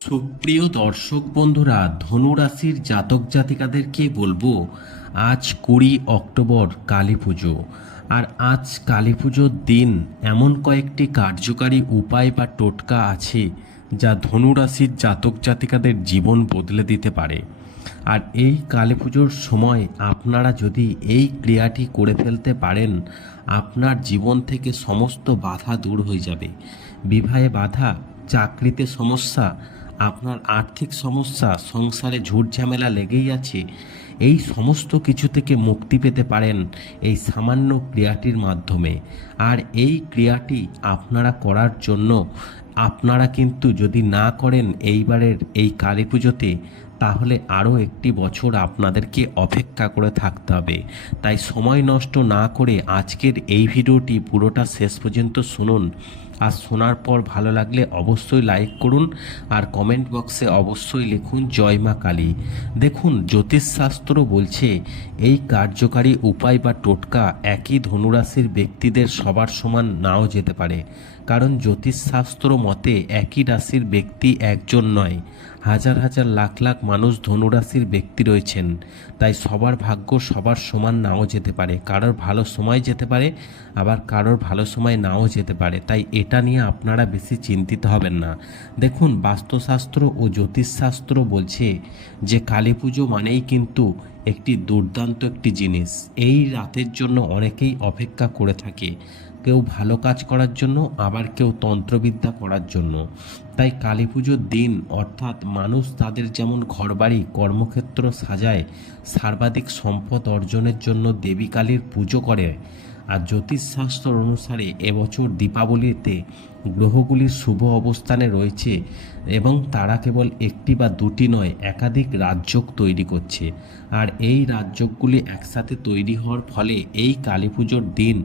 সুপ্রিয় দর্শক বন্ধুরা, ধনুরাশির জাতক জাতিকাদেরকে বলব, আজ কুড়ি অক্টোবর কালী পুজো। আর আজ কালী পুজোর দিন এমন কয়েকটি কার্যকারী উপায় বা টোটকা আছে যা ধনুরাশির জাতক জাতিকাদের জীবন বদলে দিতে পারে। আর এই কালী পুজোর সময় আপনারা যদি এই ক্রিয়াটি করে ফেলতে পারেন, আপনার জীবন থেকে সমস্ত বাধা দূর হয়ে যাবে। বিবাহে বাধা, চাকরিতে সমস্যা আপনার আর্থিক সমস্যা, সংসারে ঝামেলা লেগেই আছে, এই সমস্ত কিছু থেকে মুক্তি পেতে পারেন এই সামান্য ক্রিয়াটির মাধ্যমে। আর এই ক্রিয়াটি আপনারা করার জন্য আপনারা কিন্তু যদি না করেন এইবারের এই কালী পুজোতে, তাহলে আরও একটি বছর আপনাদেরকে অপেক্ষা করে থাকতে হবে। তাই সময় নষ্ট না করে আজকের এই ভিডিওটি পুরোটা শেষ পর্যন্ত শুনুন। আর শোনার পর ভালো লাগলে অবশ্যই লাইক করুন আর কমেন্ট বক্সে অবশ্যই লিখুন, জয় মা কালী। দেখুন, জ্যোতিষশাস্ত্র বলছে, এই কার্যকারী উপায় বা টোটকা একই ধনুরাশির ব্যক্তিদের সবার সমান নাও যেতে পারে। কারণ জ্যোতিষশাস্ত্র মতে একই রাশির ব্যক্তি একজন নয়। হাজার হাজার লাখ লাখ মানুষ ধনুরাশির ব্যক্তি রয়েছেন। তাই সবার ভাগ্য সবার সমান নাও যেতে পারে। কারোর ভালো সময় যেতে পারে, আবার কারোর ভালো সময় নাও যেতে পারে। তাই এটা নিয়ে আপনারা বেশি চিন্তিত হবেন না। দেখুন, বাস্তুশাস্ত্র ও জ্যোতিষশাস্ত্র বলছে যে কালী পুজো মানেই কিন্তু একটি দুর্দান্ত একটি জিনিস। এই রাতের জন্য অনেকেই অপেক্ষা করে থাকে। কেউ ভালো কাজ করার জন্য, আবার কেউ তন্ত্রবিদ্যা করার জন্য। তাই কালী পুজোর দিন, অর্থাৎ মানুষ তাদের যেমন ঘরবাড়ি, কর্মক্ষেত্র সাজায়, সর্বাধিক সম্পদ অর্জনের জন্য দেবী কালীর পুজো করে আর জ্যোতিষশাস্ত্র অনুসারে এবছর দীপাবলিতে গ্রহগুলির শুভ অবস্থানে রয়েছে এবং তারা কেবল একটি বা দুটি নয়, একাধিক রাজযোগ তৈরি করছে। আর এই রাজযোগগুলি একসাথে তৈরি হওয়ার ফলে এই কালী পুজোর দিন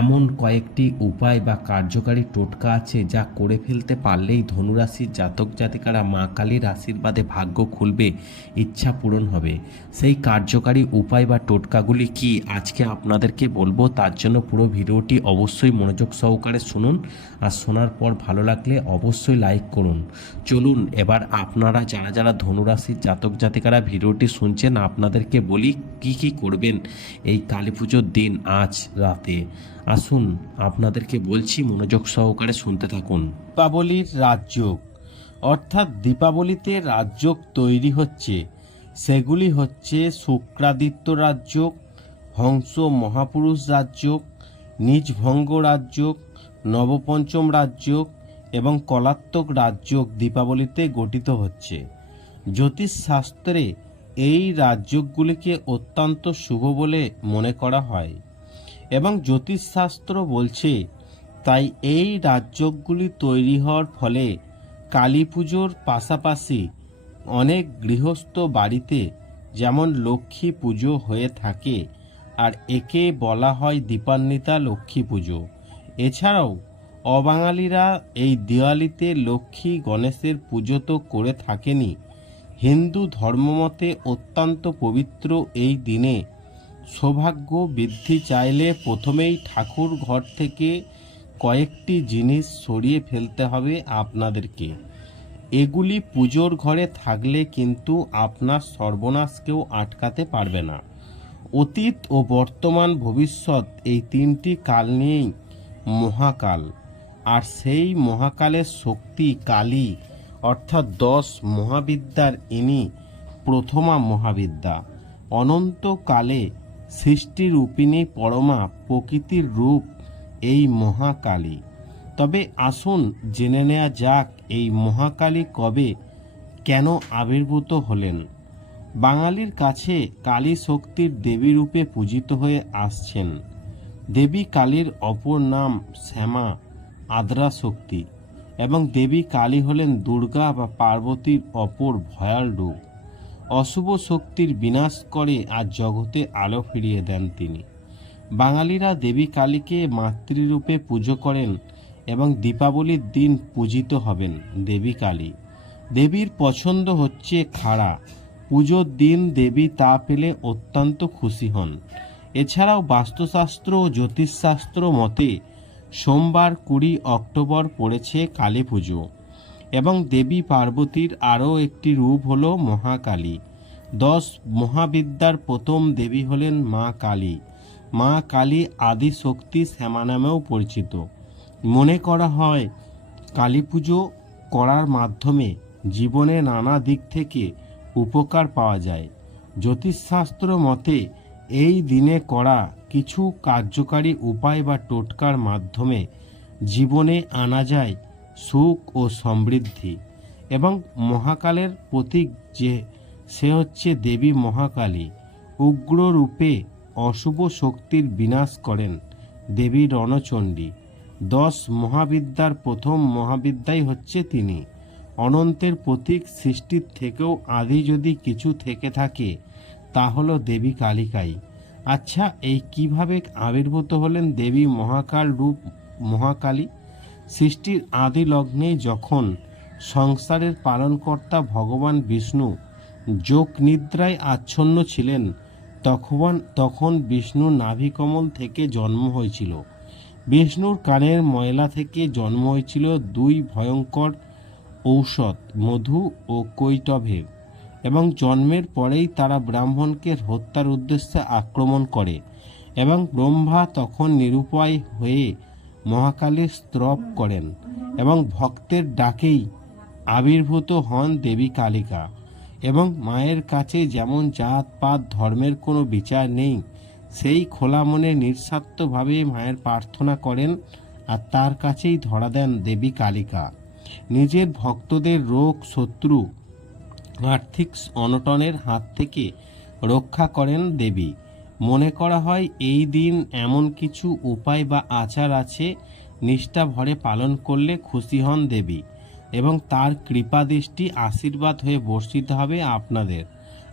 এমন কয়েকটি উপায় বা কার্যকারী টোটকা আছে যা করে ফেলতে পারলেই ধনুরাশির জাতক জাতিকারা মা কালীর আশীর্বাদে ভাগ্য খুলবে, ইচ্ছা পূরণ হবে। সেই কার্যকারী উপায় বা টোটকাগুলি কি আজকে আপনাদেরকে বলব, তার জন্য পুরো ভিডিওটি অবশ্যই মনোযোগ সহকারে শুনুন আর শোনার পর ভালো লাগলে অবশ্যই লাইক করুন। চলুন, এবার আপনারা যারা যারা ধনুরাশির জাতক জাতিকারা ভিডিওটি শুনছেন, আপনাদেরকে বলি কি কি করবেন এই কালী পুজোর দিন আজ রাতে। আসুন, আপনাদেরকে বলছি মনোযোগ সহকারে শুনতে থাকুন। দীপাবলির রাজযোগ। অর্থাৎ দীপাবলিতে রাজযোগ তৈরি হচ্ছে। সেগুলি হচ্ছে শুক্রাদিত্য রাজযোগ, হংস মহাপুরুষ রাজযোগ, নিজভঙ্গ রাজযোগ, নবপঞ্চম রাজযোগ এবং কলাত্মক রাজযোগ দীপাবলিতে গঠিত হচ্ছে। জ্যোতিষশাস্ত্রে এই রাজযোগগুলিকে অত্যন্ত শুভ বলে মনে করা হয়। এবং জ্যোতিষশাস্ত্র বলছে, তাই এই রাজযোগগুলি তৈরি হওয়ার ফলে কালী পুজোর পাশাপাশি অনেক গৃহস্থ বাড়িতে যেমন লক্ষ্মী পুজো হয়ে থাকে, আর একে বলা হয় দীপান্বিতা লক্ষ্মী পুজো। এছাড়াও, অবাঙালিরা এই দিওয়ালিতে লক্ষ্মী গণেশের পুজো তো করে থাকেনি। হিন্দু ধর্মমতে অত্যন্ত পবিত্র এই দিনে সৌভাগ্য বৃদ্ধি চাইলে প্রথমেই ঠাকুর ঘর থেকে কয়েকটি জিনিস সরিয়ে ফেলতে হবে আপনাদেরকে। এগুলি পুজোর ঘরে থাকলে কিন্তু আপনার সর্বনাশকেও আটকাতে পারবে না। অতীত ও বর্তমান ভবিষ্যৎ এই তিনটি কাল নিয়েই মহাকাল, আর সেই মহাকালের শক্তি কালী, অর্থাৎ দশ মহাবিদ্যার ইনি প্রথমা মহাবিদ্যা। অনন্তকালে সৃষ্টিরূপিণী পরমা প্রকৃতির রূপ এই মহাকালী। তবে আসুন জেনে নেওয়া যাক এই মহাকালী কবে কেন আবির্ভূত হলেন। বাঙালির কাছে কালী শক্তির দেবী রূপে পূজিত হয়ে আসছেন। দেবী কালীর অপর নাম শ্যামা আদ্রা শক্তি এবং দেবী কালী হলেন দুর্গা বা পার্বতীর অপর ভয়াল রূপ। অশুভ শক্তির বিনাশ করে আর জগতে আলো ফিরিয়ে দেন তিনি। বাঙালিরা দেবী কালীকে মাতৃরূপে পুজো করেন এবং দীপাবলির দিন পূজিত হবেন দেবী কালী। দেবীর পছন্দ হচ্ছে খাড়া। পুজোর দিন দেবী তা পেলে অত্যন্ত খুশি হন। এছাড়াও বাস্তুশাস্ত্র ও জ্যোতিষশাস্ত্র মতে সোমবার কুড়ি অক্টোবর পড়েছে কালী পুজো। এবং দেবী পার্বতীর আরও একটি রূপ হল মহাকালী। দশ মহাবিদ্যার প্রথম দেবী হলেন মা কালী। মা কালী আদি শক্তি শ্যামা নামেও পরিচিত। মনে করা হয়, কালী পুজো করার মাধ্যমে জীবনে নানা দিক থেকে উপকার পাওয়া যায়। জ্যোতিষশাস্ত্র মতে, এই দিনে করা কিছু কার্যকারী উপায় বা টোটকার মাধ্যমে জীবনে আনা যায় সুখ ও সমৃদ্ধি এবং মহাকালের প্রতীক যে, সে হচ্ছে দেবী মহাকালী। উগ্র রূপে অশুভ শক্তির বিনাশ করেন দেবী রণচণ্ডী। দশ মহাবিদ্যার প্রথম মহাবিদ্যাই হচ্ছে তিনি। অনন্তের প্রতীক সৃষ্টির থেকেও আদি যদি কিছু থেকে থাকে, তা হলো দেবী কালিকাই। আচ্ছা এই কীভাবে আবির্ভূত হলেন দেবী মহাকাল রূপ মহাকালী? সৃষ্টির আদি লগ্নে যখন সংসারের পালনকর্তা ভগবান বিষ্ণু যোগ নিদ্রায় আচ্ছন্ন ছিলেন, তখন তখন বিষ্ণু নাভিকমল থেকে জন্ম হয়েছিল। বিষ্ণুর কানের ময়লা থেকে জন্ম হয়েছিল দুই ভয়ঙ্কর ঔষধ, মধু ও কৈটভের এবং জন্মের পরেই তারা ব্রাহ্মণকে হত্যার উদ্দেশ্যে আক্রমণ করে, এবং ব্রহ্মা তখন নিরুপায় হয়ে মহাকালীর স্তব করেন এবং ভক্তের ডাকেই আবির্ভূত হন দেবী কালিকা। এবং মায়ের কাছে যেমন জাত, পাত, ধর্মের কোনো বিচার নেই, সেই খোলা মনে নিঃস্বার্থভাবে মায়ের প্রার্থনা করেন আর তার কাছেই ধরা দেন দেবী কালিকা। নিজের ভক্তদের রোগ, শত্রু, আর্থিক অনটনের হাত থেকে রক্ষা করেন দেবী। মনে করা হয় এই দিন এমন কিছু উপায় বা আচার আছে, নিষ্ঠা ভরে পালন করলে খুশি হন দেবী এবং তার কৃপা দৃষ্টি আশীর্বাদ হয়ে বর্ষিত হবে আপনাদের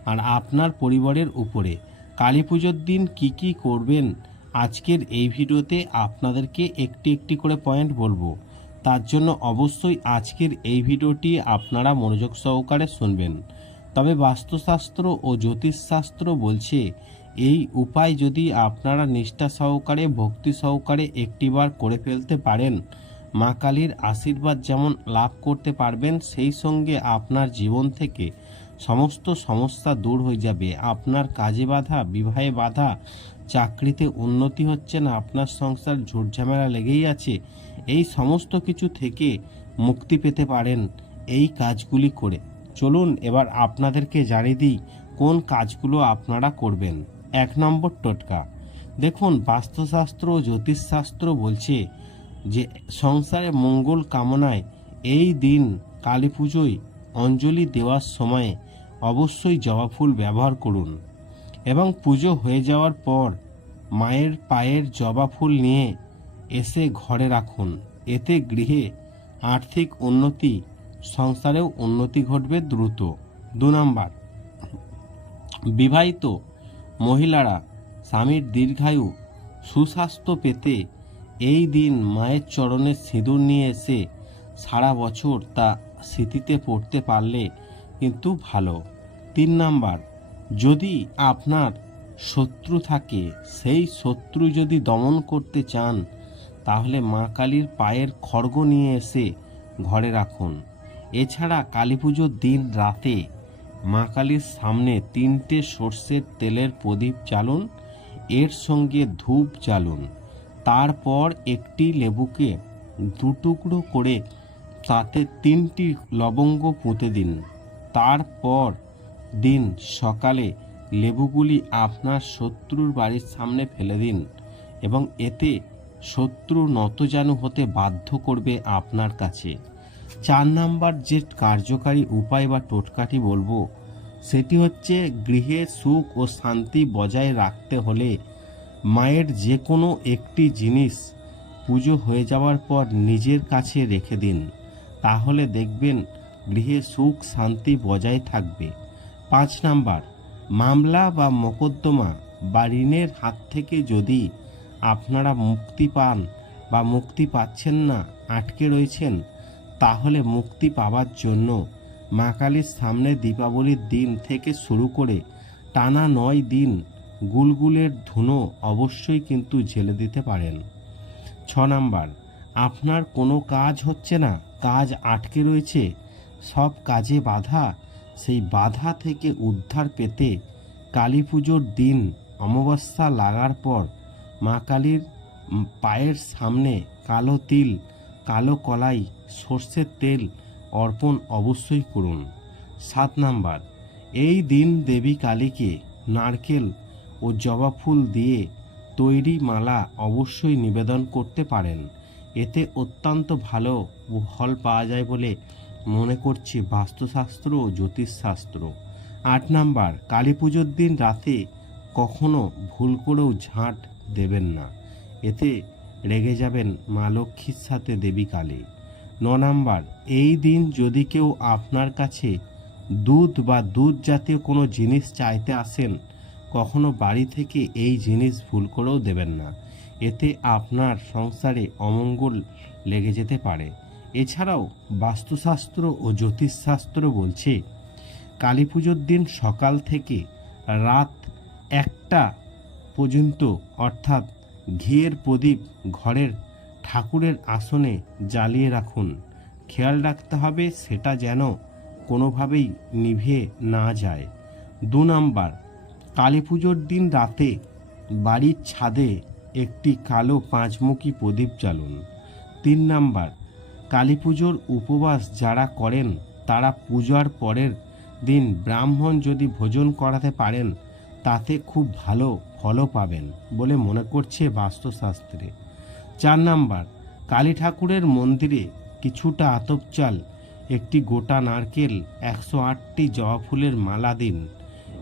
আর আপনার পরিবারের উপরে। কালী পুজোর দিন কি কি করবেন? আজকের এই ভিডিওতে আপনাদেরকে একটি একটি করে পয়েন্ট বলব। তার জন্য অবশ্যই আজকের এই ভিডিওটি আপনারা মনোযোগ সহকারে শুনবেন। তবে বাস্তুশাস্ত্র ও জ্যোতিষশাস্ত্র বলছে এই উপায় যদি আপনারা নিষ্ঠা সহকারে, ভক্তি সহকারে একটিবার করে ফেলতে পারেন, মা কালীর আশীর্বাদ যেমন লাভ করতে পারবেন, সেই সঙ্গে আপনার জীবন থেকে সমস্ত সমস্যা দূর হয়ে যাবে। আপনার কাজে বাধা, বিবাহে বাধা, চাকরিতে উন্নতি হচ্ছে না, আপনার সংসার ঝুটঝামেলা লেগেই আছে, এই সমস্ত কিছু থেকে মুক্তি পেতে পারেন এই কাজগুলি করে। চলুন এবার আপনাদেরকে জানিয়ে দিই কোন কাজগুলো আপনারা করবেন। এক নম্বর টোটকা। দেখুন, বাস্তুশাস্ত্র ও জ্যোতিষশাস্ত্র বলছে যে, সংসারে মঙ্গল কামনায় এই দিন কালী পুজোয় অঞ্জলি দেওয়ার সময়ে অবশ্যই জবা ফুল ব্যবহার করুন এবং পুজো হয়ে যাওয়ার পর মায়ের পায়ের জবা ফুল নিয়ে এসে ঘরে রাখুন। এতে গৃহে আর্থিক উন্নতি, সংসারেও উন্নতি ঘটবে দ্রুত। দু নম্বর, বিবাহিত মহিলারা স্বামীর দীর্ঘায়ু সুস্বাস্থ্য পেতে এই দিন মায়ের চরণে সিঁদুর নিয়ে এসে সারা বছর তা স্মৃতিতে পড়তে পারলে কিন্তু ভালো। তিন নাম্বার, যদি আপনার শত্রু থাকে, সেই শত্রু যদি দমন করতে চান, তাহলে মা কালীর পায়ের খড়গ নিয়ে এসে ঘরে রাখুন। এছাড়া কালী পুজোর দিন রাতে মা কালীর সামনে তিনটে সর্ষের তেলের প্রদীপ জ্বালুন, এর সঙ্গে ধূপ জ্বালুন। তারপর একটি লেবুকে দুটুকরো করে তাতে তিনটি লবঙ্গ পুঁতে দিন। তারপর দিন সকালে লেবুগুলি আপনার শত্রুর বাড়ির সামনে ফেলে দিন এবং এতে শত্রু নতজানু হতে বাধ্য করবে আপনার কাছে। চার নাম্বার যে কার্যকারী উপায় বা টোটকাটি বলব, সেটি হচ্ছে গৃহে সুখ ও শান্তি বজায় রাখতে হলে মায়ের যে কোনো একটি জিনিস পুজো হয়ে যাওয়ার পর নিজের কাছে রেখে দিন। তাহলে দেখবেন গৃহে সুখ শান্তি বজায় থাকবে। পাঁচ নাম্বার, মামলা বা মোকদ্দমা বা ঋণের হাত থেকে যদি আপনারা মুক্তি পান বা মুক্তি পাচ্ছেন না, আটকে রয়েছেন তাহলে মুক্তি পাওয়ার জন্য মা কালীর সামনে দীপাবলির দিন থেকে শুরু করে টানা নয় দিন গুলগুলের ধুনো অবশ্যই কিন্তু ঝেলে দিতে পারেন। ছ নাম্বার, আপনার কোনো কাজ হচ্ছে না, কাজ আটকে রয়েছে, সব কাজে বাধা, সেই বাধা থেকে উদ্ধার পেতে কালী পুজোর দিন অমাবস্যা লাগার পর মা কালীর পায়ের সামনে কালো তিল, কালো কলাই সর্ষের তেল অর্পণ অবশ্যই করুন। সাত নাম্বার, এই দিন দেবী কালীকে নারকেল ও জবা ফুল দিয়ে তৈরি মালা অবশ্যই নিবেদন করতে পারেন। এতে অত্যন্ত ভালো ফল পাওয়া যায় বলে মনে করছে বাস্তুশাস্ত্র ও জ্যোতিষশাস্ত্র। আট নাম্বার কালী পুজোর দিন রাতে কখনো ভুল করেও ঝাঁট দেবেন না। এতে রেগে যাবেন মা লক্ষ্মীর সাথে দেবী কালী। ন নাম্বার, এই দিন যদি কেউ আপনার কাছে দুধ বা দুধ জাতীয় কোনো জিনিস চাইতে আসেন, কখনো বাড়ি থেকে এই জিনিস ভুল করেও দেবেন না। এতে আপনার সংসারে অমঙ্গল লেগে যেতে পারে। এছাড়াও বাস্তুশাস্ত্র ও জ্যোতিষশাস্ত্র বলছে, কালী পুজোর দিন সকাল থেকে রাত একটা পর্যন্ত, অর্থাৎ ঘিয়ের প্রদীপ ঘরের ঠাকুরের আসনে জ্বালিয়ে রাখুন। খেয়াল রাখতে হবে সেটা যেন কোনোভাবেই নিভে না যায়। দু নাম্বার কালী পুজোর দিন রাতে বাড়ির ছাদে একটি কালো পাঁচমুখী প্রদীপ জ্বালুন। তিন নাম্বার কালী পুজোর উপবাস যারা করেন, তারা পূজার পরের দিন ব্রাহ্মণ যদি ভোজন করাতে পারেন, তাতে খুব ভালো ফলও পাবেন বলে মনে করছে বাস্তুশাস্ত্রে। চার নাম্বার, কালী ঠাকুরের মন্দিরে কিছুটা আতপ চাল একটি গোটা নারকেল, একশো আটটি জবা ফুলের মালা দিন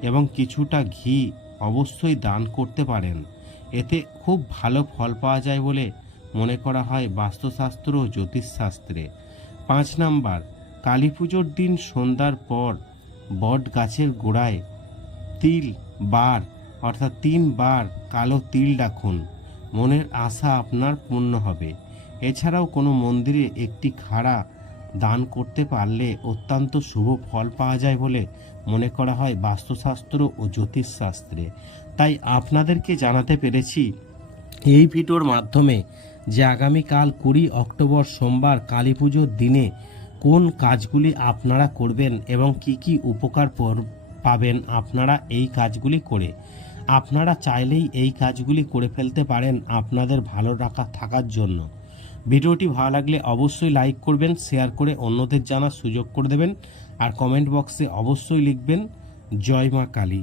এবং কিছুটা ঘি অবশ্যই দান করতে পারেন। এতে খুব ভালো ফল পাওয়া যায় বলে মনে করা হয় বাস্তুশাস্ত্র ও জ্যোতিষশাস্ত্রে। পাঁচ নাম্বার, কালী পুজোর দিন সন্ধ্যার পর বট গাছের গোড়ায় তিল বার অর্থাৎ তিনবার কালো তিল রাখুন মনের আশা আপনার পূর্ণ হবে। এছাড়াও কোনো মন্দিরে একটি খাড়া দান করতে পারলে অত্যন্ত শুভ ফল পাওয়া যায় বলে মনে করা হয় বাস্তুশাস্ত্র ও জ্যোতিষশাস্ত্রে। তাই আপনাদেরকে জানাতে পেরেছি, এই ভিডিওর মাধ্যমে যে আগামীকাল কুড়ি অক্টোবর সোমবার কালী পুজোর দিনে কোন কাজগুলি আপনারা করবেন এবং কি কি উপকার পাবেন আপনারা এই কাজগুলি করে। আপনারা চাইলেই এই কাজগুলি করে ফেলতে পারেন আপনাদের ভালো রাখা থাকার জন্য। ভিডিওটি ভালো লাগলে অবশ্যই লাইক করবেন, শেয়ার করে অন্যদের জানার সুযোগ করে দেবেন, আর কমেন্ট বক্সে অবশ্যই লিখবেন, জয় মা কালী।